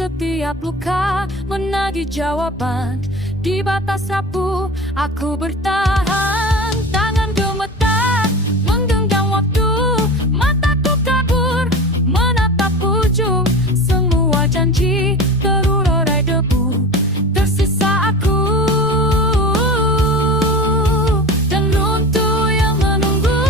setiap luka, menagih jawaban. Di batas rapuh, aku bertahan. Tangan gemetar, menggenggam waktu. Mataku kabur, menatap ujung. Semua janji terurai debu. Tersisa aku dan runtuh yang menunggu.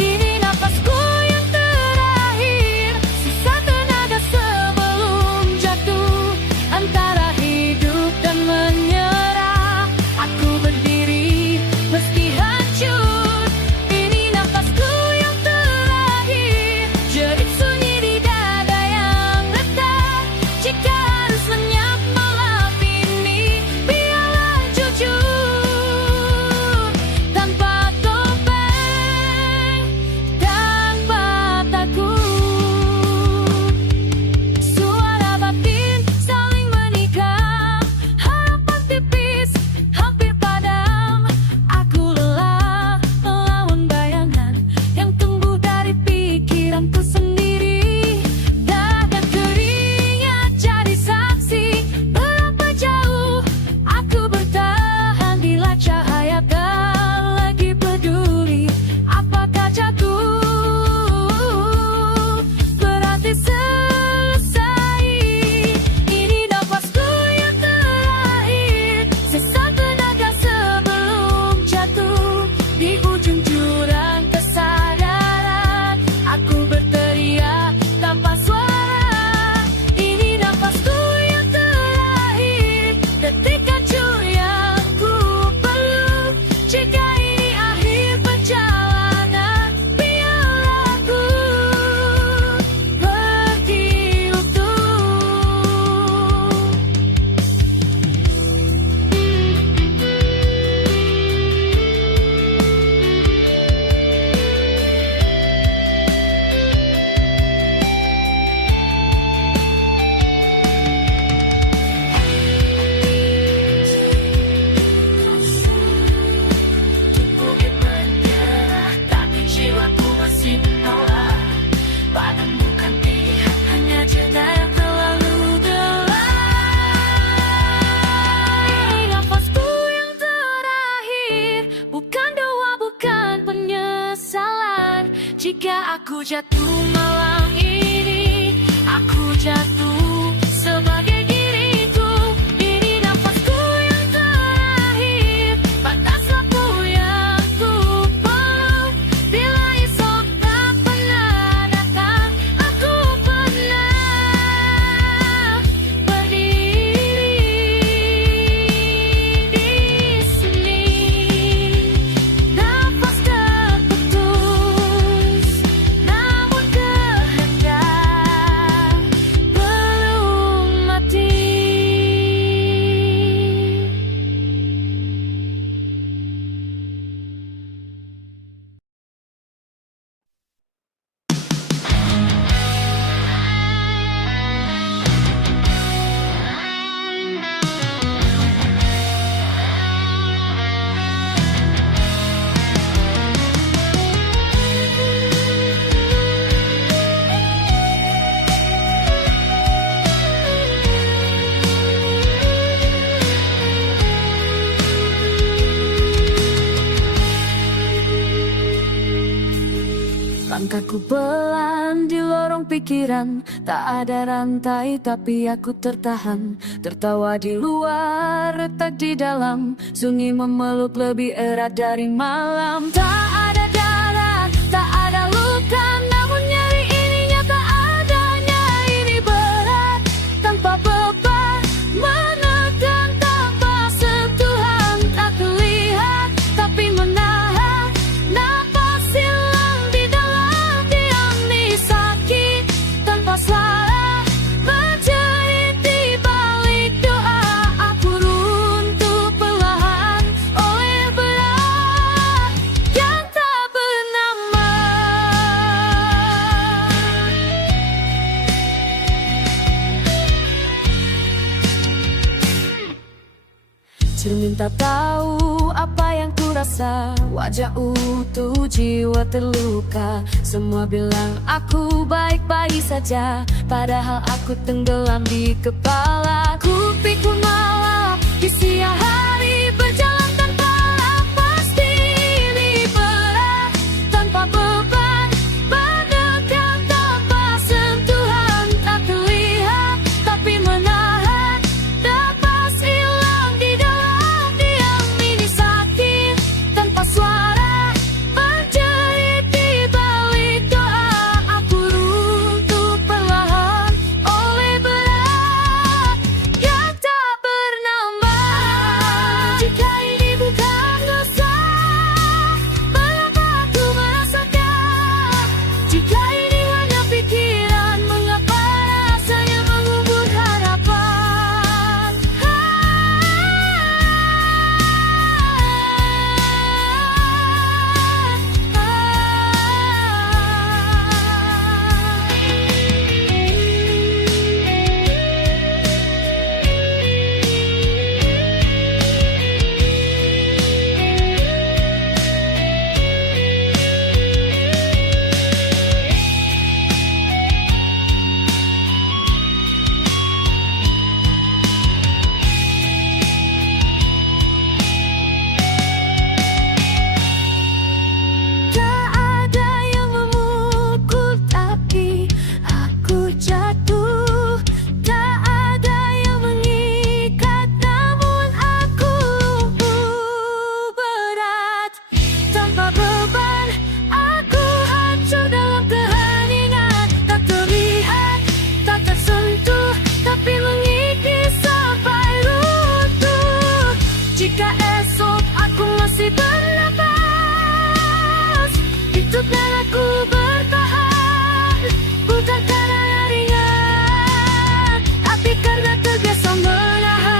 Ini napasku yang terakhir, sisa tenaga sebelum jatuh. Antara hidup dan menyerah, aku berdiri meski hancur. Ini napasku yang terakhir, jerit sunyi di dada yang retak. Jika harus lenyap malam ini, biarlah jujur. Tanpa topeng, tanpa takut. Suara batin saling menikah, harapan tipis hampir padam. Aku lelah melawan bayangan yang tumbuh dari pikiranku sendiri. Dada keringat jadi saksi, berapa jauh aku bertahan bila cahaya tak lagi peduli. Apakah jatuh berarti selesai? Ini napasku yang terakhir, sisa tenaga sebelum jatuh. Di ujung jurang kesadaran, aku berteriak tanpa suara. Ini napasku yang terakhir, detik hancur yang ku perlu. Jika ini akhir perjalanan, biarlah aku pergi utuh. Tubuhku menyerah, tapi jiwaku masih menolak. Padam bukan pilihan, hanya cerita yang terlalu gelap. Ini nafasku yang terakhir, bukan doa, bukan penyesalan. Jika aku jatuh malam ini, aku jatuh sebagai diriku. Ini nafasku yang terakhir, batas waktu yang ku perlu. Bila esok tak pernah datang, aku pernah berdiri di sini. Nafas terputus, namun kehendak belum mati. Langkahku pelan di lorong pikiran, tak ada rantai tapi aku tertahan. Tertawa di luar, retak di dalam, sunyi memeluk lebih erat dari malam. Tak ada darah, tak ada luka, namun nyari ini nyata adanya. Ini berat tanpa beban, menekan tanpa sentuhan. Tak terlihat tapi menahan napas hilang di dalam diam. Nih sakit tanpa suara, menjerit di balik doa. Aku runtuh perlahan oleh berat yang tak bernama. Cermin tak tahu apa yang ku rasa, wajah utuh, jiwa terluka. Semua bilang aku baik-baik saja, padahal aku tenggelam di kepala. Ku pikir malam di siang hari berjalan tanpa pasti, ini berat tanpa beban, berdekat tanpa sentuhan. Tak terlihat tapi menahan, nafas hilang di dalam diam. Ini sakit tanpa suara, menjerit di balik doa. Aku runtuh perlahan oleh berat yang tak bernama. Jika ini bukan dosa, mengapa aku merasakan? Jika ini hanya pikiran, mengapa rasanya mengubur harapan? Tak ada yang memukul tapi aku jatuh. Tak ada yang mengikat namun aku lumpuh berat tanpa beban. Aku hancur dalam keheningan, tak terlihat, tak tersentuh, tapi mengikis sampai runtuh. Jika esok aku masih bernapas, hiduplah aku bertahan, bukan karena ringan, tapi karena terbiasa menahan.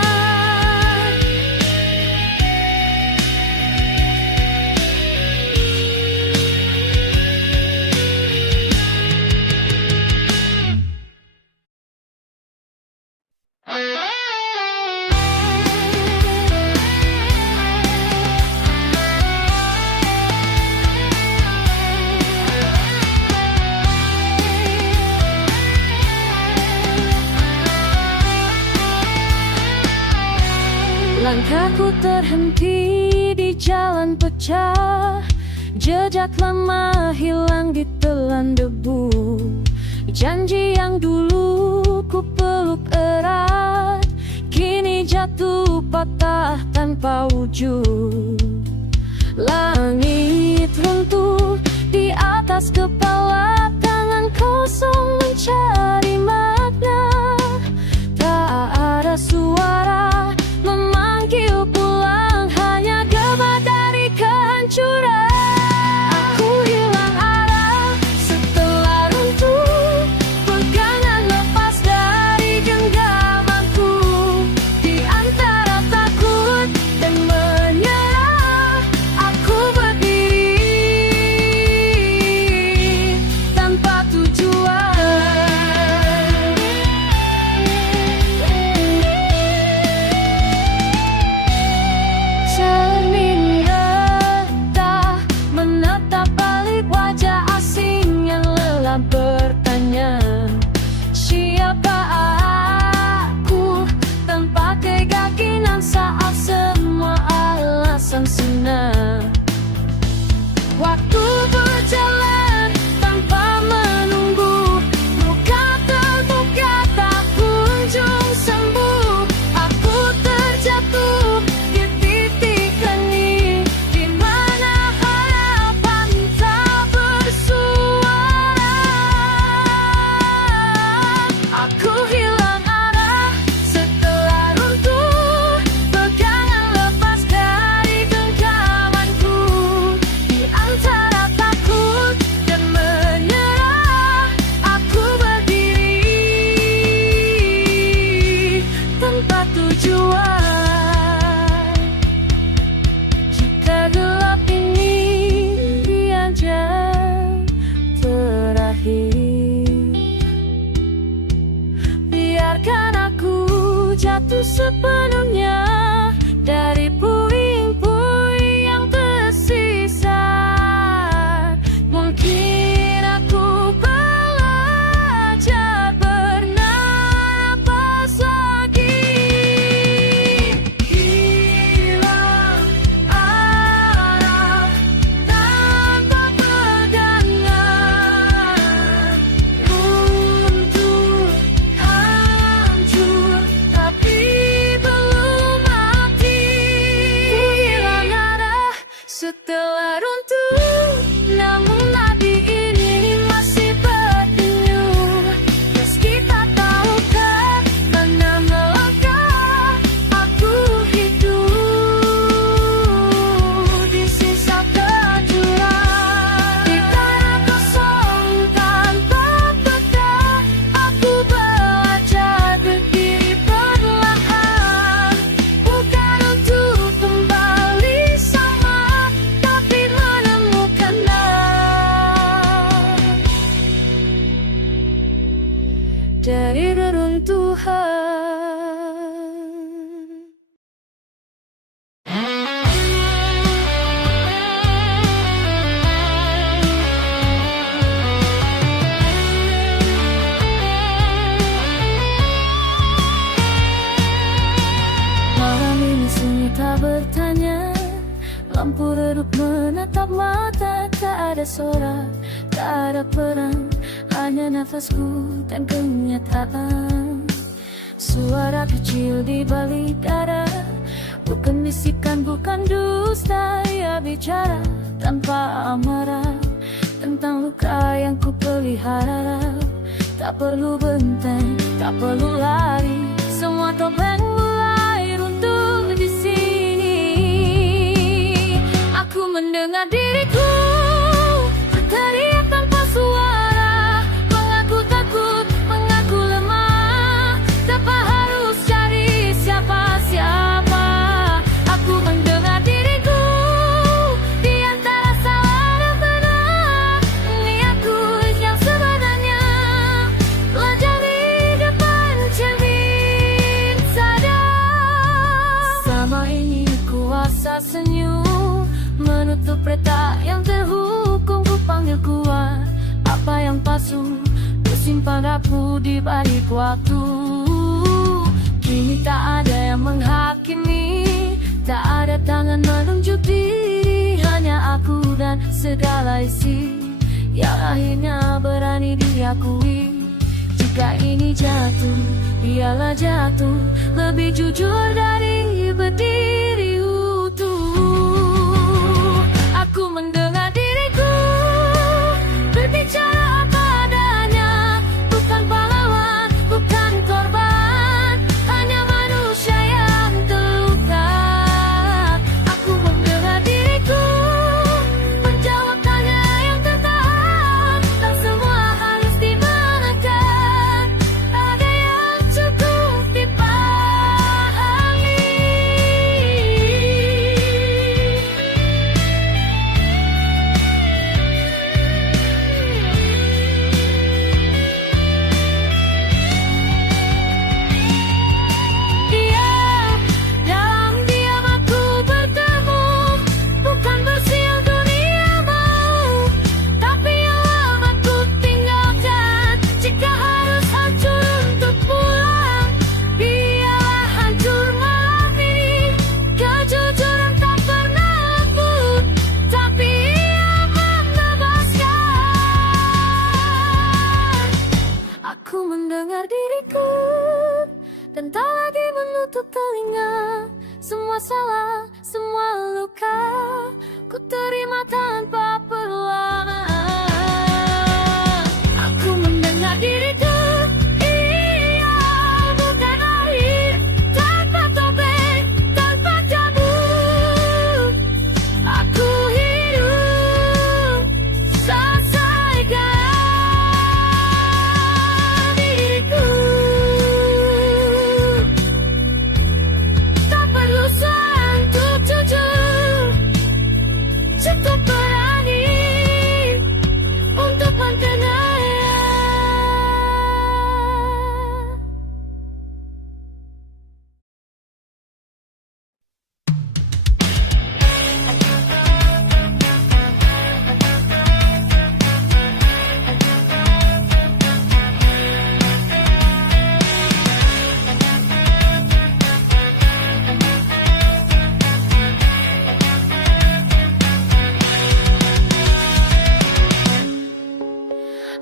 Langkahku terhenti di jalan pecah, jejak lama hilang ditelan debu. Janji yang dulu ku peluk erat, kini jatuh patah tanpa wujud. Langit runtuh di atas kepala, tangan kosong mencari makna. Tak ada suara memanggil pulang, hanya gema dari kehancuran. Aku hilang arah setelah runtuh, pegangan lepas dari genggamanku. Di antara takut dan menyerah, aku berdiri tanpa dari reruntuhan. Malam ini sunyi tak bertanya, lampu redup menatap mata. Tak ada suara, tak ada perang, hanya nafasku dan kenyataan. Suara kecil di balik dada, bukan bisikan, bukan dusta. Ia bicara tanpa amarah tentang luka yang ku pelihara. Tak perlu benteng, tak perlu lari, semua topeng mulai runtuh di sini. Aku mendengar diriku berteriak tanpa suara, mengaku takut, mengaku lemah, tanpa harus cari siapa-siapa. Aku mendengar diriku di antara salah dan benar. Niatku yang sebenarnya belajar di depan cermin sadar. Sama ini kuasa senyum menutup retak yang terhukum. Ku panggil kuat apa yang palsu, ku simpan rapuh di balik waktu. Kini tak ada yang menghakimi, tak ada tangan menunjuk diri, hanya aku dan segala isi yang akhirnya berani diakui. Jika ini jatuh, biarlah jatuh lebih jujur dari berdiri utuh. Aku mendengar diriku berbicara apa adanya, bukan pahlawan, bukan korban, hanya manusia yang terluka. Aku mendengar diriku menjawab tanya yang tertahan, tak semua harus dimenangkan, ada yang cukup dipahami. Dalam diam aku bertemu, bukan bersiul dunia mau, tapi yang lama ku tinggalkan. Jika harus hancur untuk pulang, biarlah hancur malam ini. Kejujuran tak pernah luput, tapi ia membebaskan. Aku mendengar diriku dan tak lagi menutup telinga. Semua salah, semua luka, ku terima tanpa perlawanan. Aku mendengar diriku, iya bukan akhir, tanpa topeng, tanpa cabut. Aku hidup, selesaikan diriku. Tak perlu suara untuk jujur, cukup berani untuk mengenalnya.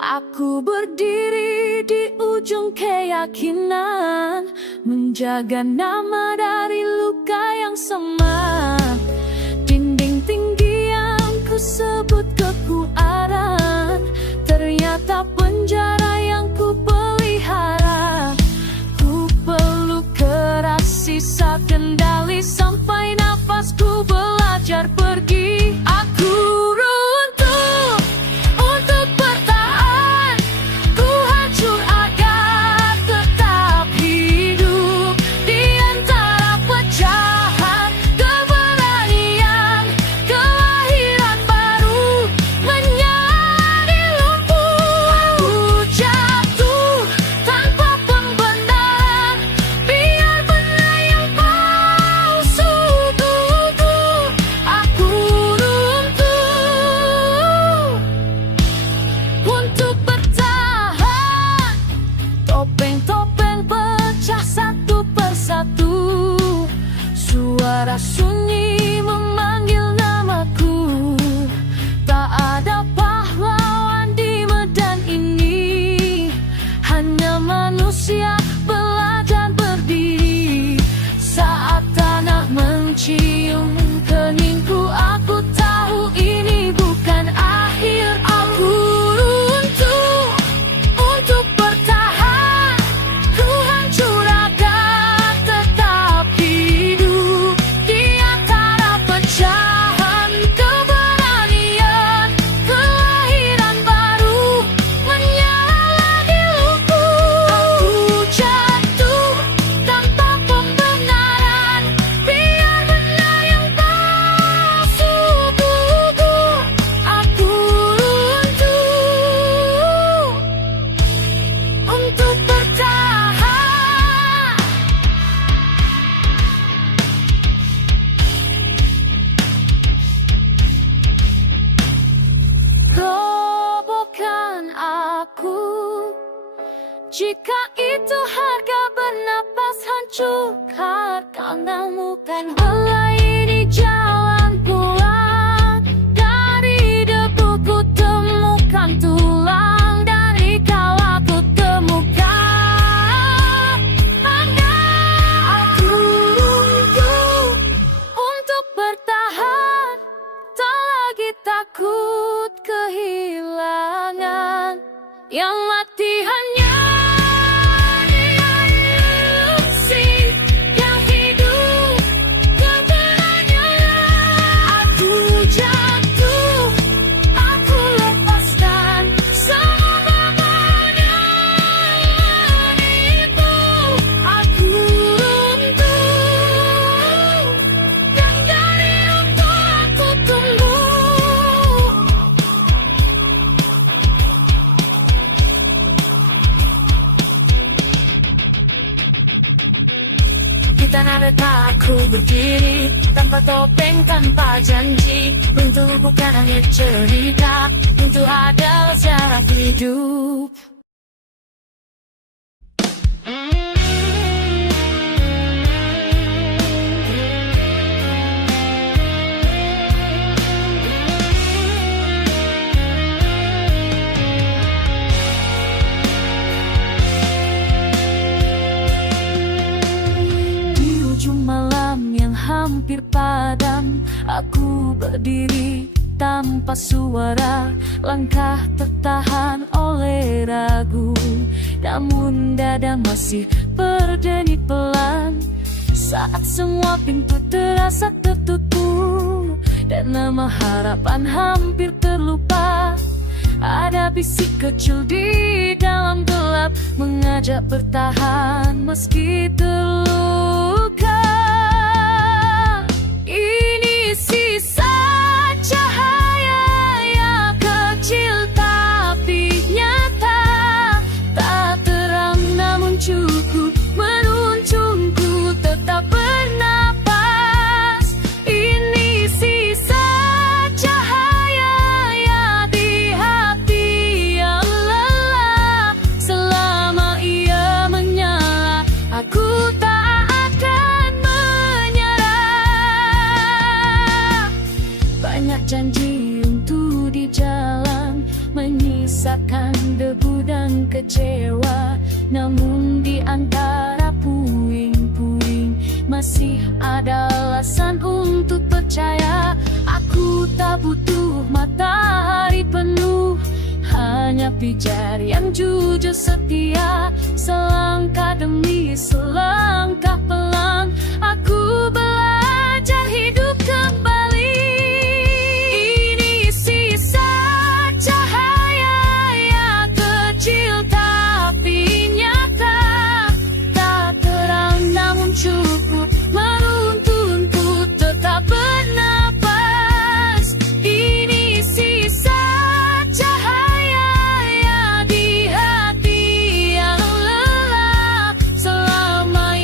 Aku berdiri di ujung keyakinan, menjaga nama dari luka yang sama. Dinding tinggi yang ku sebut kekuatan, ternyata penjara yang ku pelihara. Ku perlu keras sisa kendali sampai nafasku belajar pergi. Aku runtuh untuk bertahan, ku hancur agar tetap hidup di antara pecahan. Keberanian, kelahiran baru menjadi lumpuh. Aku Jika itu harga bernapas hancurkan, kamu kan belai di jalan pulang. Dari debu ku temukan tulang, dari kala ku temukan anda. Aku runtuh untuk bertahan, tak lagi takut kehilangan. Yang mati hanya ilusi, yang hidup kebenarannya. Aku jatuh, aku lepaskan semua beban itu. Aku runtuh, dan dari untuk aku tunggu. Di tanah retak aku berdiri, tanpa topeng, tanpa janji. Untuk bukan hanya cerita, untuk adalah cara hidup. Malam yang hampir padam, aku berdiri tanpa suara. Langkah tertahan oleh ragu, namun dada masih berdenyut pelan. Saat semua pintu terasa tertutup dan nama harapan hampir terlupa, ada bisik kecil di dalam gelap mengajak bertahan meski terluka. Ini sisa cahaya yang kecil tapi nyata, tak terang namun cukup menuntunku tetap bernapas. Ini sisa cahaya yang di hati yang lelah. Selama ia menyala, aku tak akan menyerah. Banyak janji untuk di jalan, menyisakan debu dan kecewa. Namun di antara puing-puing masih ada alasan untuk percaya. Aku tak butuh matahari penuh, hanya pijar yang jujur setia. Selangkah demi selangkah pelan, aku belajar hidup kembali. Ini sisa cahaya yang kecil tapi nyata, tak terang namun cukup menuntunku tetap bernapas. Ini sisa cahaya yang di hati yang lelah. Selama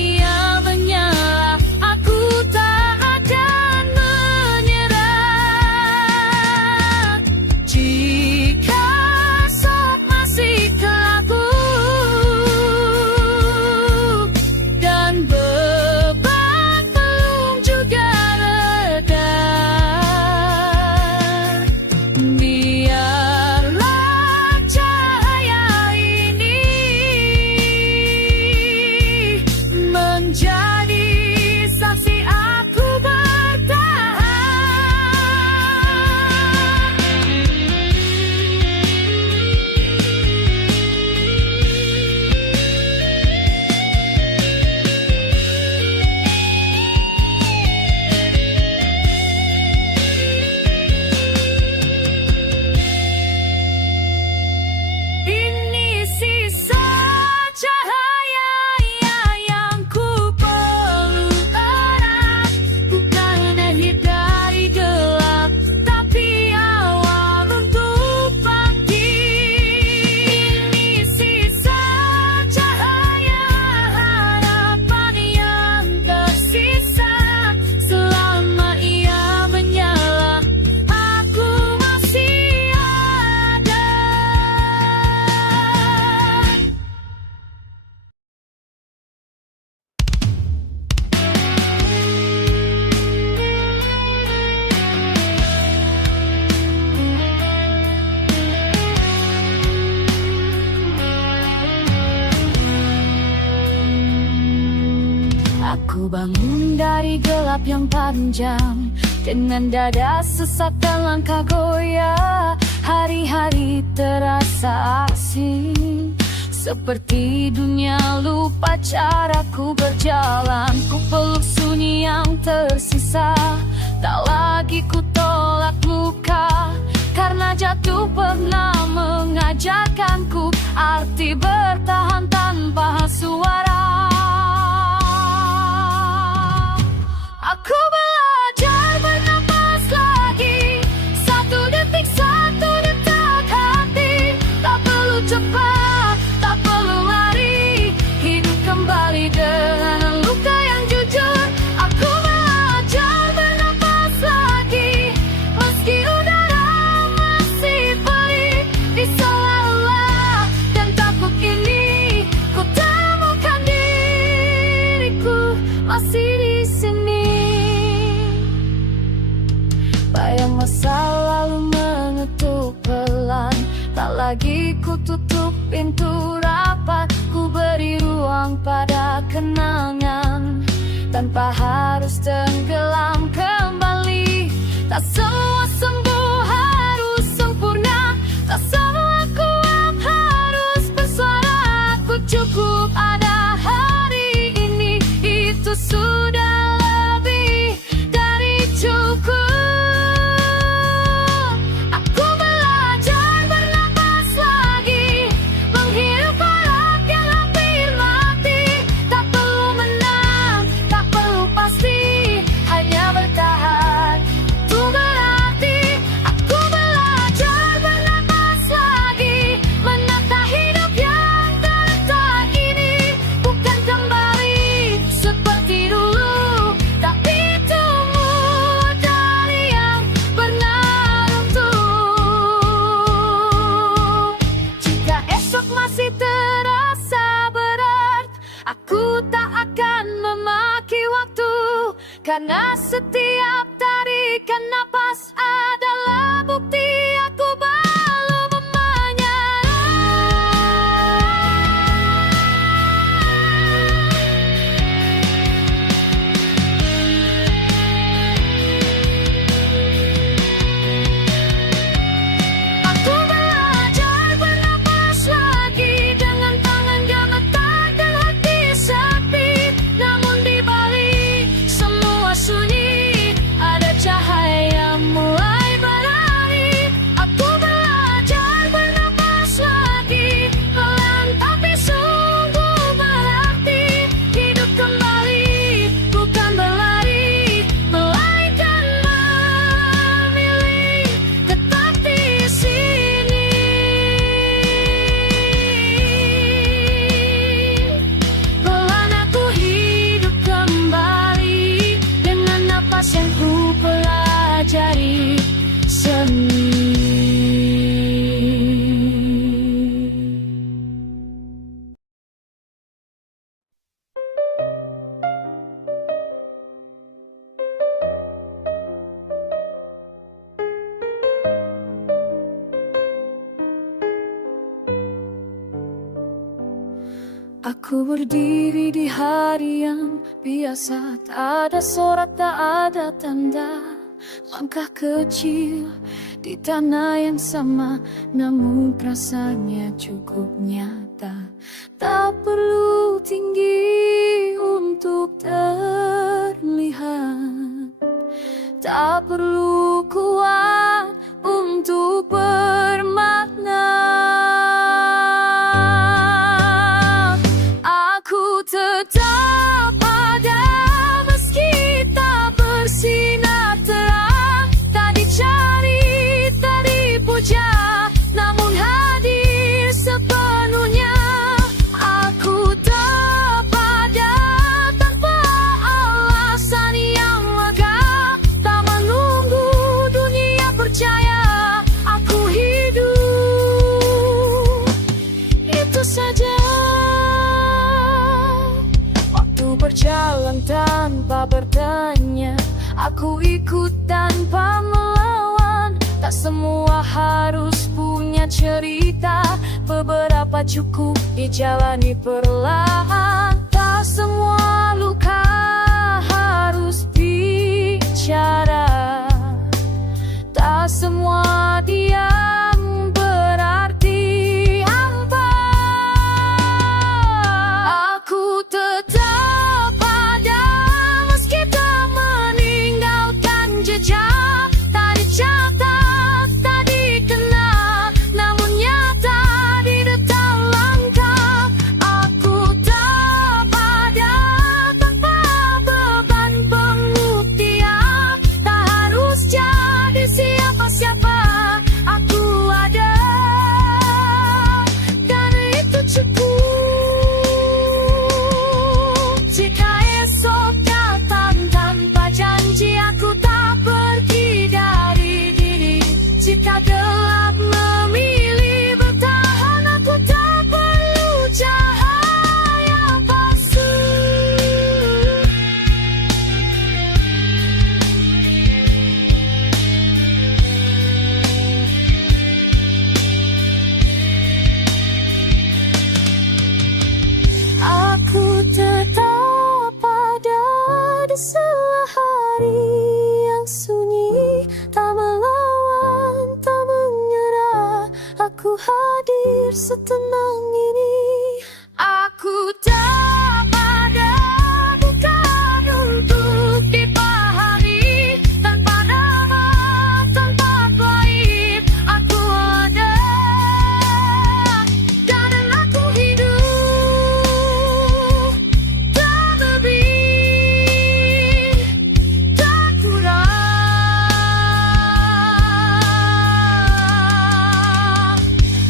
Ku bangun dari gelap yang panjang, dengan dada sesak dan langkah goyah. Hari-hari terasa asing, seperti dunia lupa caraku berjalan. Ku peluk sunyi yang tersisa, tak lagi ku tolak luka, karena jatuh pernah mengajarkanku arti bertahan tanpa suara. Aku belajar bernapas lagi, satu detik satu detak hati. Tak perlu cepat, tak perlu lari, hidup kembali dengan luka yang jujur. Aku belajar bernapas lagi, meski udara masih pelik. Di sela lelah dan takut ini, ku temukan diriku masih di sini. Bayang masa lalu mengetuk pelan, tak lagi ku tutup pintu rapat. Ku beri ruang pada kenangan, tanpa harus tenggelam kembali. Tak semua sembuh harus sempurna, tak semua kuat harus bersuara. Ku cukup ada hari ini, itu sudah lebih dari cukup. Aku belajar bernapas lagi, menghirup harap yang hampir mati. Tak perlu menang, tak perlu pasti, hanya bertahan itu berarti. Aku belajar bernapas lagi, menata hidup yang terletak ini. Bukan kembali seperti dulu, tapi tumbuh dari yang pernah runtuh. Jika esok masih terasa berat, aku tak akan memaki waktu, karena setiap tarikan napas adalah bukti aku belum menyerah. Aku belajar bernapas lagi, dengan tangan gemetar dan hati sepi. Namun di balik semua sunyi, ada cahaya yang mulai berlari. Aku belajar bernapas lagi, pelan tapi sungguh berarti. Hidup kembali, bukan berlari, melainkan memilih tetap di sini. Pelan aku hidup kembali, dengan napas yang ku pelajari seni. Aku berdiri di hari yang biasa, tak ada sorak, tak ada tanda. Langkah kecil di tanah yang sama, namun rasanya cukup nyata. Tak perlu tinggi untuk terlihat, tak perlu kuat untuk bermakna. Aku tetap ada meski tak bersinar terang, tak dicari, tak dipuja, namun hadir sepenuhnya. Aku tetap ada tanpa alasan yang lega, tak menunggu dunia percaya aku hidup. Itu saja. Berjalan tanpa bertanya, aku ikut tanpa melawan. Tak semua harus punya cerita, beberapa cukup dijalani perlahan. Tak semua luka bicara. Tak semua diam berarti hampa. Aku tetap ada meski tak meninggalkan jejak. Tak dicatat, tak dikenal, namun nyata di detak langkah. Aku tak ada tanpa beban pembuktian. Tak harus jadi siapa-siapa, aku ada, dan itu cukup. Jika esok datang tanpa janji, aku tak pergi dari diri. Jika gelap memilih bertahan, aku tak perlu cahaya palsu. Aku tetap ada di sela hari yang sunyi. Tak melawan, tak menyerah, aku hadir setenang ini. Aku tak ada bukan untuk dipahami. Tanpa nama, tanpa gaib, aku ada, dan aku hidup. Tak lebih, tak kurang.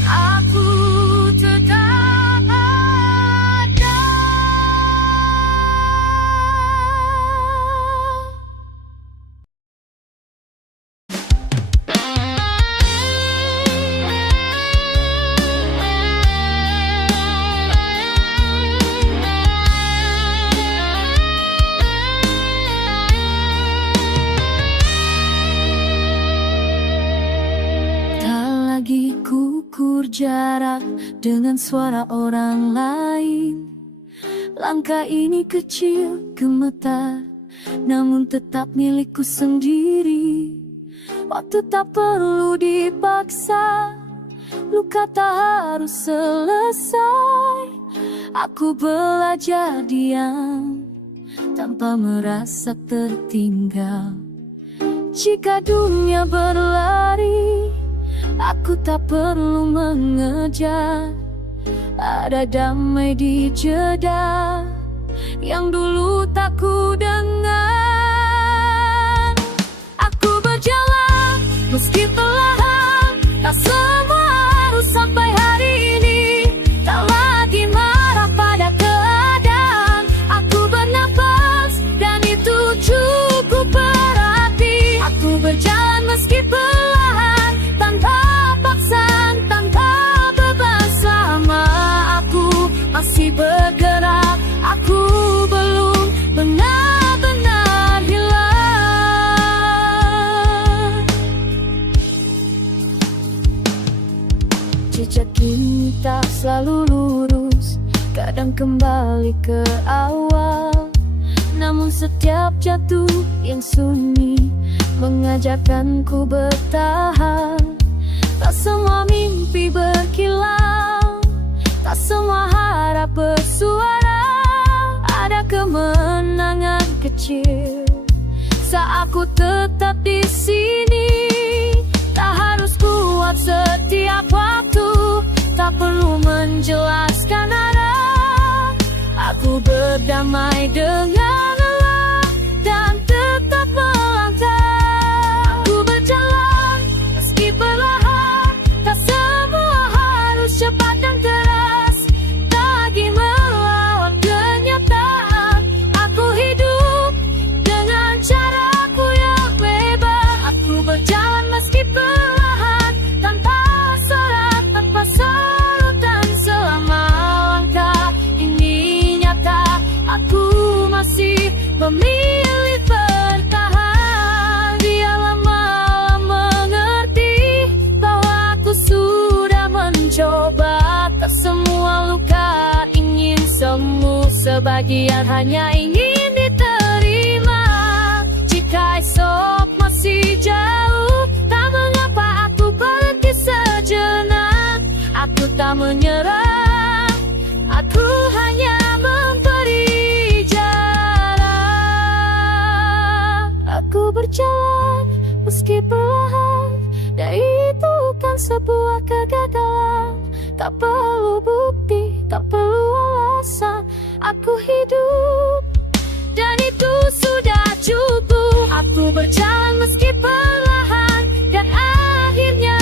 Aku tetap ada. Tak lagi kukur jarak dengan suara orang lain. Langkah ini kecil, gemetar, namun tetap milikku sendiri. Waktu tak perlu dipaksa, luka tak harus selesai. Aku belajar diam tanpa merasa tertinggal. Jika dunia berlari, aku tak perlu mengejar. Ada damai di jeda yang dulu tak ku dengar. Aku berjalan meski perlahan, tak semua harus sampai hari ini. Tak lagi marah pada keadaan, aku bernapas dan itu cukup berarti. Aku berjalan meski perlahan, tanpa paksaan, tanpa beban. Selama aku masih bergerak, aku belum benar-benar hilang. Jejak ini tak selalu lurus, kadang kembali ke awal. Namun setiap jatuh yang sunyi mengajarkanku bertahan. Tak semua mimpi berkilau, tak semua harap bersuara. Ada kemenangan kecil saat aku tetap di sini. Tak harus kuat setiap waktu, tak perlu menjelaskan arah. Aku berdamai dengan lelah dan tetap melangkah. Aku berjalan meski perlahan, tak semua harus cepat dan keras. Tak lagi melawan kenyataan, aku hidup dengan caraku yang bebas. Aku berjalan meski perlahan, tanpa syarat, tanpa sorotan. Selama langkah ini nyata, aku masih memilih bertahan. Biarlah malam mengerti bahwa aku sudah mencoba. Tak semua luka ingin sembuh, sebagian hanya ingin diterima. Jika esok masih jauh. Tak mengapa aku berhenti sejenak. Aku tak menyerah, aku hanya memberi jalan. Aku berjalan meski perlahan, dan itu kan sebuah kegagalan. Tak perlu bukti, tak perlu alasan, aku hidup dan itu sudah cukup. Aku berjalan meski perlahan, dan akhirnya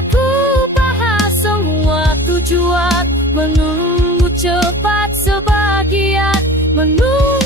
aku bahas semua tujuan. Menunggu cepat sebagian, menunggu